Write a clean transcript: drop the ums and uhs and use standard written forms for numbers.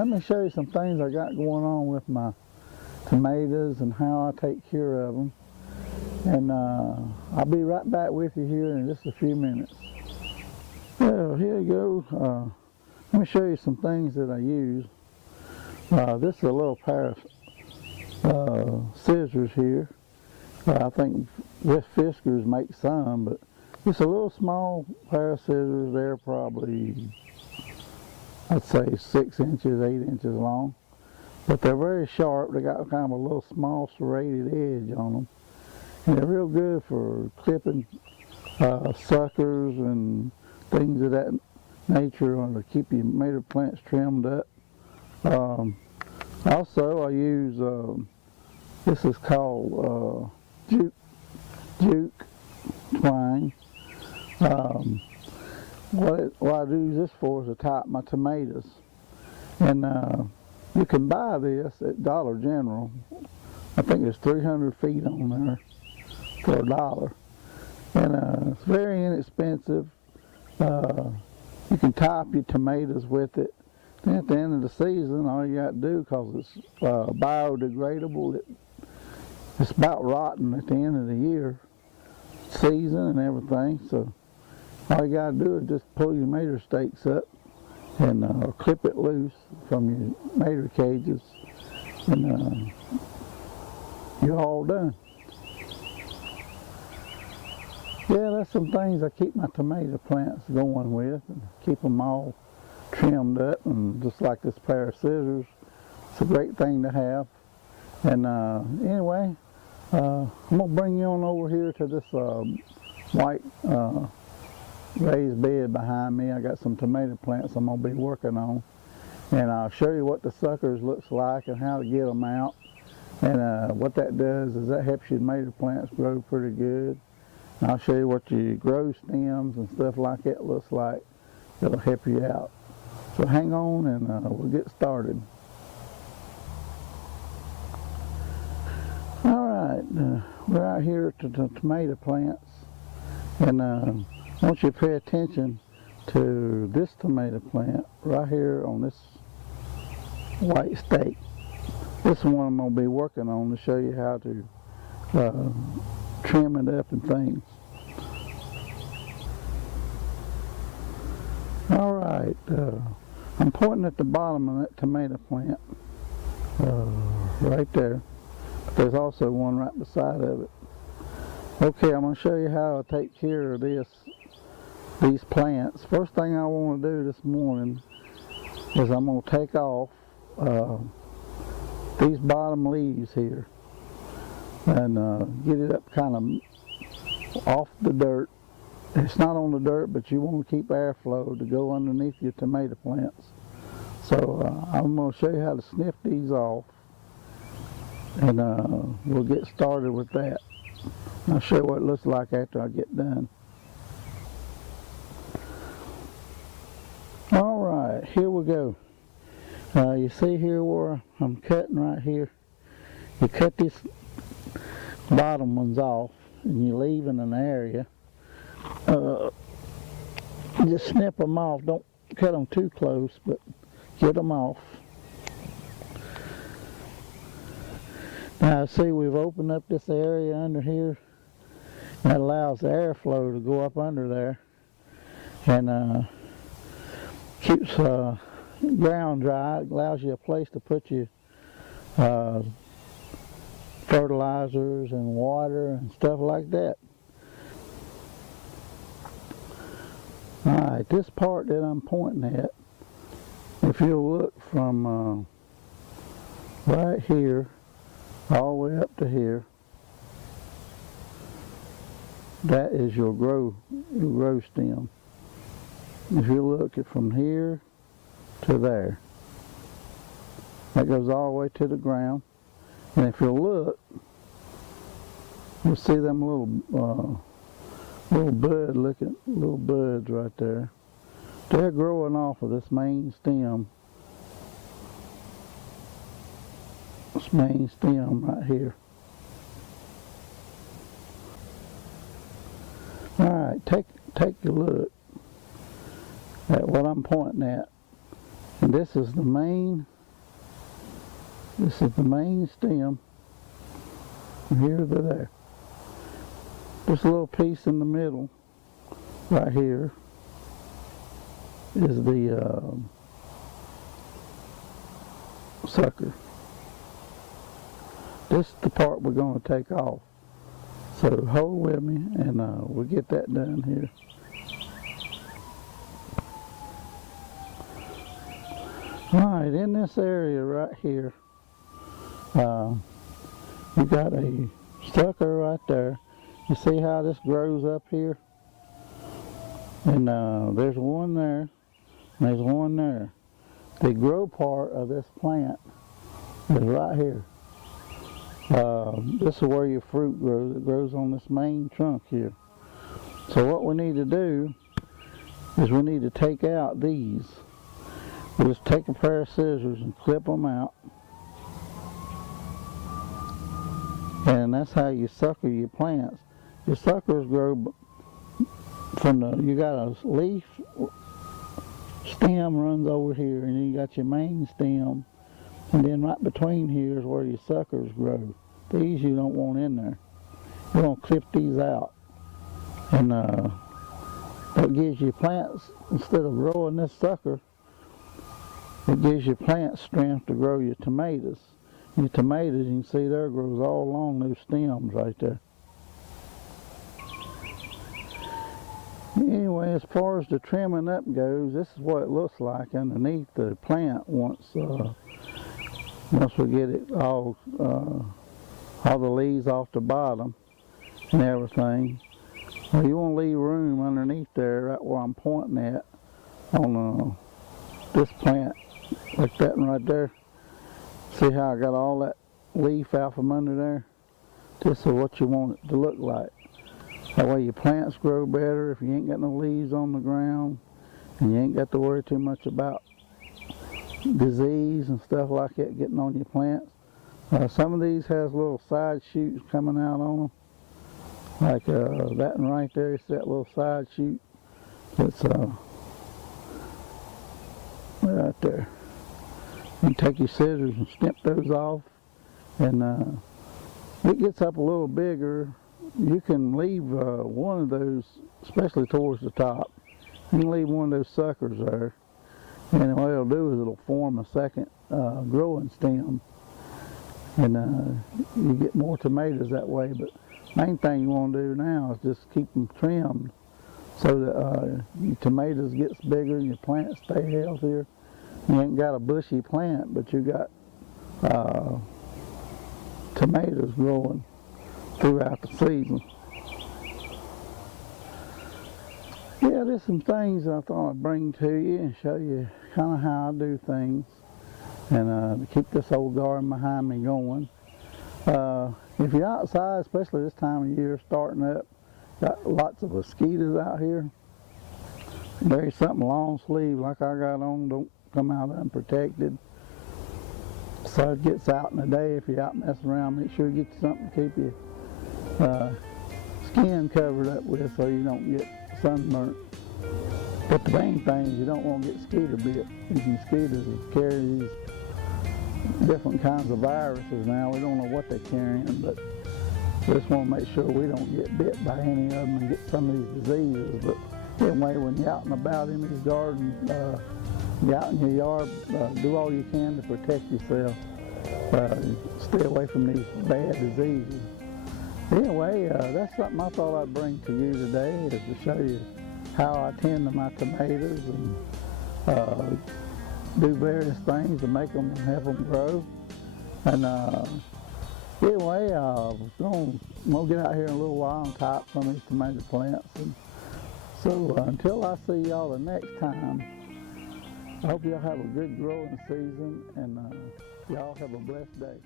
let me show you some things I got going on with my tomatoes and how I take care of them. And I'll be right back with you here in just a few minutes. Well, here you go. Let me show you some things that I use. This is a little pair of scissors here. I think with fiskars make some, but just a little small pair of scissors. They're probably, I'd say 6 inches, 8 inches long. But they're very sharp. They got kind of a little small serrated edge on them. And they're real good for clipping suckers and things of that nature to keep your tomato plants trimmed up. Also, I use, this is called jute twine. What I use this for is to tie up my tomatoes. And you can buy this at Dollar General. I think there's 300 feet on there for $1. And it's very inexpensive. You can tie up your tomatoes with it. Then at the end of the season, all you got to do, because it's biodegradable, it's about rotten at the end of the year, season and everything. So all you got to do is just pull your tomato stakes up and clip it loose from your tomato cages, and you're all done. Yeah, that's some things I keep my tomato plants going with, and keep them all trimmed up, and just like this pair of scissors, it's a great thing to have. And anyway, I'm going to bring you on over here to this white raised bed behind me. I got some tomato plants I'm going to be working on, and I'll show you what the suckers looks like and how to get them out. And what that does is that helps your tomato plants grow pretty good. And I'll show you what your grow stems and stuff like that looks like. That'll help you out. So hang on, and we'll get started. Alright, we're out here to the tomato plants, and I want you to pay attention to this tomato plant right here on this white stake. This one I'm going to be working on to show you how to trim it up and things. Alright, I'm pointing at the bottom of that tomato plant, right there. But there's also one right beside of it. Okay, I'm going to show you how to take care of these plants. First thing I want to do this morning is I'm going to take off these bottom leaves here and get it up kind of off the dirt. It's not on the dirt, but you want to keep airflow to go underneath your tomato plants. So I'm going to show you how to snip these off, and we'll get started with that. I'll show you what it looks like after I get done. Alright, here we go. You see here where I'm cutting right here? You cut these bottom ones off, and you're leaving an area. Just snip them off. Don't cut them too close, but get them off. Now see, we've opened up this area under here. That allows the airflow to go up under there, and keeps ground dry. It allows you a place to put your fertilizers and water and stuff like that. Alright, this part that I'm pointing at, if you'll look from right here all the way up to here, that is your grow stem. If you look at from here to there, that goes all the way to the ground. And if you'll look, you'll see them little little buds right there. They're growing off of this main stem. This main stem right here. Alright, take a look at what I'm pointing at. And this is the main This is the main stem, from here to there. This little piece in the middle, right here, is the sucker. This is the part we're going to take off. So hold with me and we'll get that done here. Alright, in this area right here, you got a sucker right there. You see how this grows up here? And there's one there, and there's one there. The grow part of this plant is right here. This is where your fruit grows. It grows on this main trunk here. So what we need to do is we need to take out these. We just take a pair of scissors and clip them out. And that's how you sucker your plants. Your suckers grow from the, you got a leaf stem runs over here, and then you got your main stem. And then right between here is where your suckers grow. These you don't want in there. You want to clip these out. And that gives you plants, instead of growing this sucker, it gives you plant strength to grow your tomatoes. Your tomatoes, you can see there, grows all along those stems right there. Anyway, as far as the trimming up goes, this is what it looks like underneath the plant once we get it all the leaves off the bottom and everything. Well, you want to leave room underneath there, right where I'm pointing at, on this plant, like that one right there. See how I got all that leaf out from under there? This is what you want it to look like. That way your plants grow better if you ain't got no leaves on the ground, and you ain't got to worry too much about disease and stuff like that getting on your plants. Some of these has little side shoots coming out on them, like that one right there. It's that little side shoot that's right there. You take your scissors and snip those off, and it gets up a little bigger. You can leave one of those, especially towards the top. You can leave one of those suckers there, and what it'll do is it'll form a second growing stem, and you get more tomatoes that way. But main thing you want to do now is just keep them trimmed so that your tomatoes gets bigger and your plants stay healthier. You ain't got a bushy plant, but you got tomatoes growing throughout the season. Yeah, there's some things I thought I'd bring to you and show you kind of how I do things, and to keep this old garden behind me going. If you're outside, especially this time of year starting up, got lots of mosquitoes out here. There's something long sleeve like I got on, don't come out unprotected. So it gets out in the day. If you're out messing around, make sure you get something to keep your skin covered up with so you don't get sunburnt. But the main thing is you don't want to get mosquito bit. These mosquitoes carry these different kinds of viruses now. We don't know what they're carrying, but we just want to make sure we don't get bit by any of them and get some of these diseases. But anyway, when you're out and about in these gardens, you're out in your yard, do all you can to protect yourself. Stay away from these bad diseases. Anyway, that's something I thought I'd bring to you today, is to show you how I tend to my tomatoes and do various things to make them, help them grow. And anyway, I'm going to get out here in a little while and tie up some of these tomato plants. And so until I see y'all the next time, I hope y'all have a good growing season, and y'all have a blessed day.